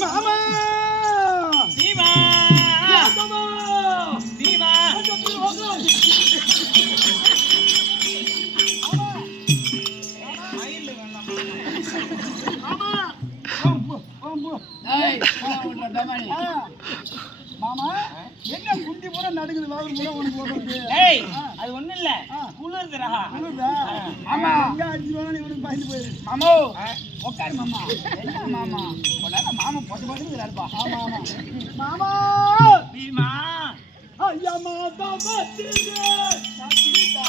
மாமா தீமா தீமா மாமா என்ன குண்டி பூரா நடுக்குது உனக்கு போடுறது அது ஒண்ணும் இல்ல குளிர்துடா ஆமா எங்க அடிச்சுவானு இவனுக்கு பயந்து போயிரு மாமோ உட்காரு மாமா என்ன மாமா மாமா பொட்டு பொட்டு இருப்பா ஆமா ஆமா மாமா தீமா ஐயா மாதா பத்திரே சாத்திட்டா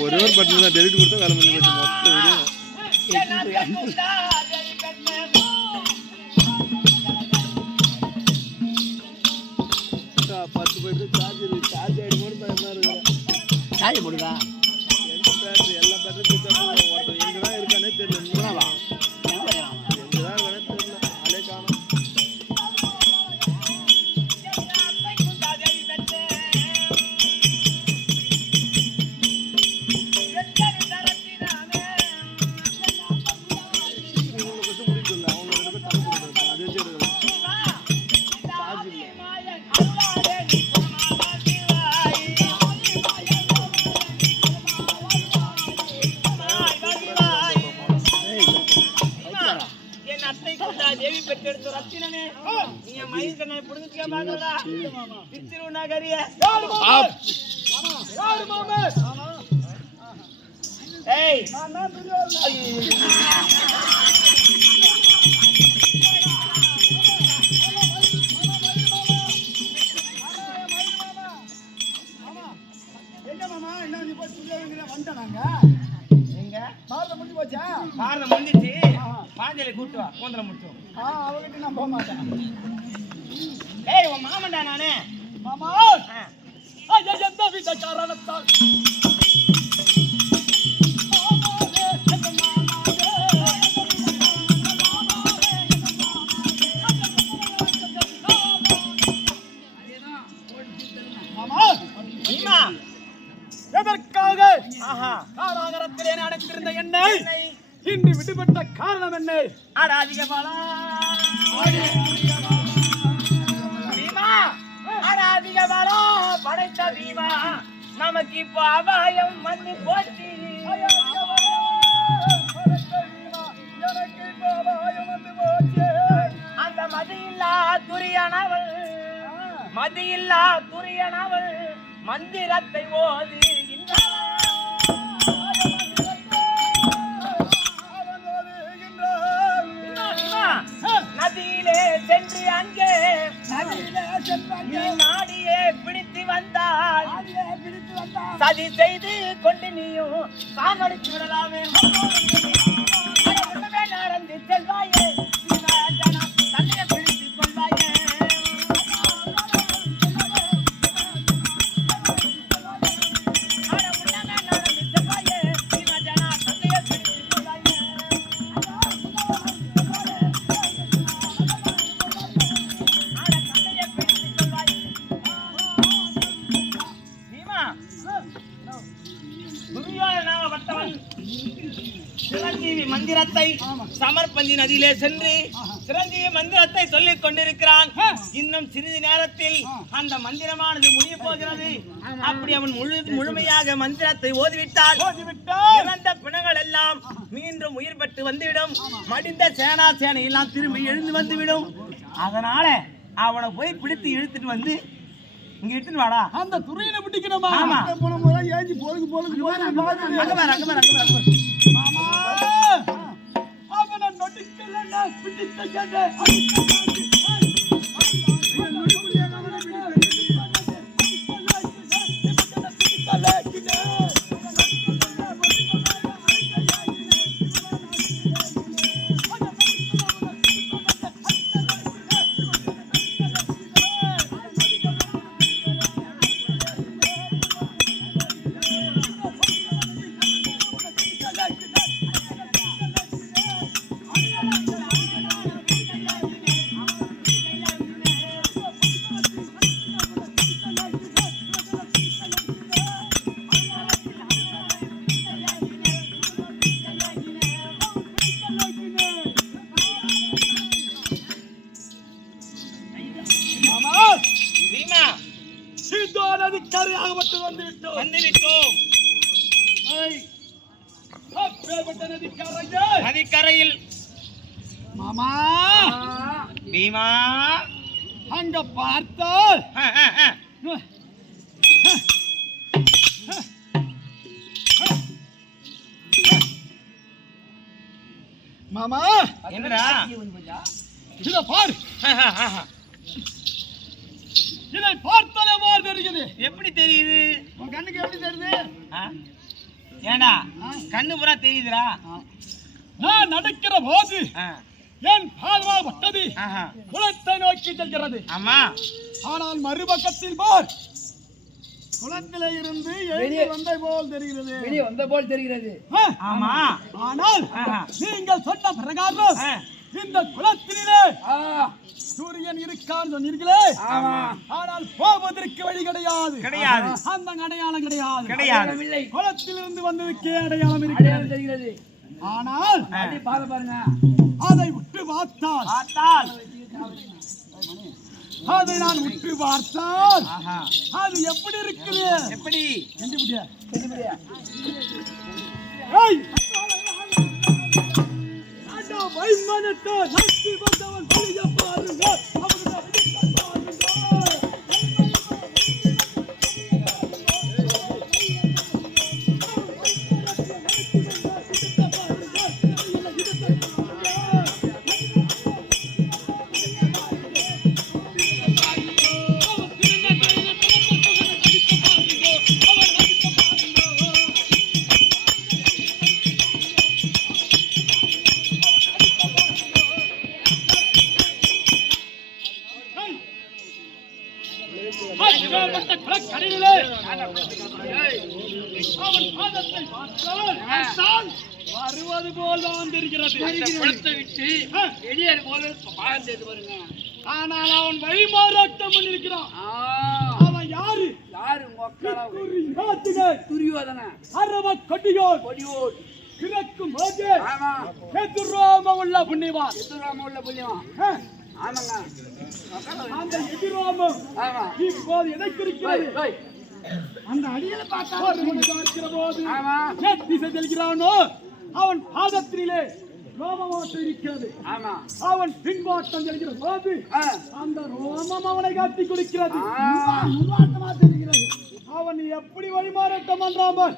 ஒரே ஒரு பட்டன் தான் டெலிட் கொடுத்தா வேலை பண்ணி போச்சு மொத்த 10 போயிட்டு சார்ஜ் ஆயிடுமோன்னு சார்ஜ் போடுதா எல்லா பேட்டரி ஒருத்தர் எங்கதான் இருக்கானே தெரியல எங்கதான் வேணா தெரியல ஆளே காணும் தேவி பெற்றெடுத்த ரத்தினமே நீங்க மயில் கண்ணை புடுங்கிக்க பாக்கறடா பிச்சிரு நகரிய யாரு மாமா ஏய் நான் துரியோதனன் என்ன மாமா என்ன நீ போய் துரியோதனன் வந்தனாங்க எங்க பாரத முடிஞ்சு போச்சா பாரத முடிஞ்சிச்சு பாஞ்சலை கூட்டு வா கோந்தல முடிச்சோம் அவகிட்ட நான் போக மாட்டேன் ஏய் உன் மாமன்டா நானே மாமா ஐயா எந்த வித காரணத்தால் எதற்காக காராகரத்திலே அடைத்திருந்த என்னை இன்று விடுபட்ட காரணம் என்ன? அடாதிக பலா பீமா அடாதிக பலா படைத்த பீமா நமக்கு இப்போ அபாயம் வந்து போச்சு. அந்த மதியில்லா துரியனவள் மந்திரத்தை ஓது நதியிலே சென்று அங்கே நாடியே பிடித்து வந்தால் சதி செய்து கொண்டு நீயும் சாமடித்து விடலாமே. நடந்து செல்வாயே தன்னைய பிடித்து கொள்வாயே. பார்த்தவன் சிரஞ்சீவி மந்திரத்தை சமர்பந்தி நதியிலே சென்று சிரஞ்சீவி மந்திரத்தை சொல்லிக் கொண்டிருக்கிறான். இன்னும் சிறிது நேரத்தில் அந்த மந்திரமானது முடிய போகிறது. அப்படி அவன் முழுமையாக மந்திரத்தை ஓதிவிட்டால் இறந்த பிணங்கள் எல்லாம் மீண்டும் உயிர் பெற்று வந்துவிடும். மடிந்த சேனை எல்லாம் திரும்பி எழுந்து வந்துவிடும். அதனால அவனை போய் பிடித்து இழுத்துட்டு வந்து இங்க இட்டுன்னு வாடா. அந்த துறையில பிடிக்கணுமா? ஆமா. ஏஞ்சி பொழுது மாமா அவனை நொடிக்கல பிடித்த நதிக்கரையில் மாமா பீமா அங்க பார்த்தால் மாமா என்னடா இத பார். இதை பார்த்தாலே மாறு தெரியுது. எப்படி தெரியுது? உன் கண்ணுக்கு எப்படி தெரியுது? ஏண்டா கண்ணு பூரா தெரியுதுடா. நான் நடக்கிற போது என் பார்வை பட்டது குளத்தை நோக்கி செல்கிறது. ஆமா. ஆனால் மறுபக்கத்தில் பார், குளத்திலே இருந்து வெளியே வந்த போல் தெரிகிறது. ஆமா. ஆனால் நீங்கள் சொன்ன பிரகாரம் இந்த குளத்திலே சூரியன் இருக்கான்னு சொன்னீர்களே. ஆனால் போவதற்கு வழி கிடையாது. அந்த அடையாளம் கிடையாது. குளத்திலிருந்து வந்ததுக்கே அடையாளம் இருக்கிறது. ஆனால் பாருங்க, அதை விட்டு பார்த்தால் அதை நான் விட்டு பார்த்தால் அது எப்படி இருக்குது? எப்படி? வைமனத்தை நட்டி வந்தவன் புளிய பாருங்க. வருவது போல் தான் தெரிகிறது. ஆனால் அவன் வழிமாறாட்டம் பண்ணிருக்கிறான். அவன் யாரு? கிழக்கும் போது எதிரோம உள்ள புண்ணியவான். அந்த எதிரோமம் இப்போது எதை குறிக்கிறது? அந்த அடியில பார்க்கிற போது திசை செல்கிறானோ அவன் பாதத்திலே ரோமமாட்டம் இருக்கிறது. அவன் பின்பாட்டம் செல்கிற போது அந்த ரோமம் அவனை காட்டி கொடுக்கிறது. அவன் எப்படி வழிமாறட்டம் பண்றாமல்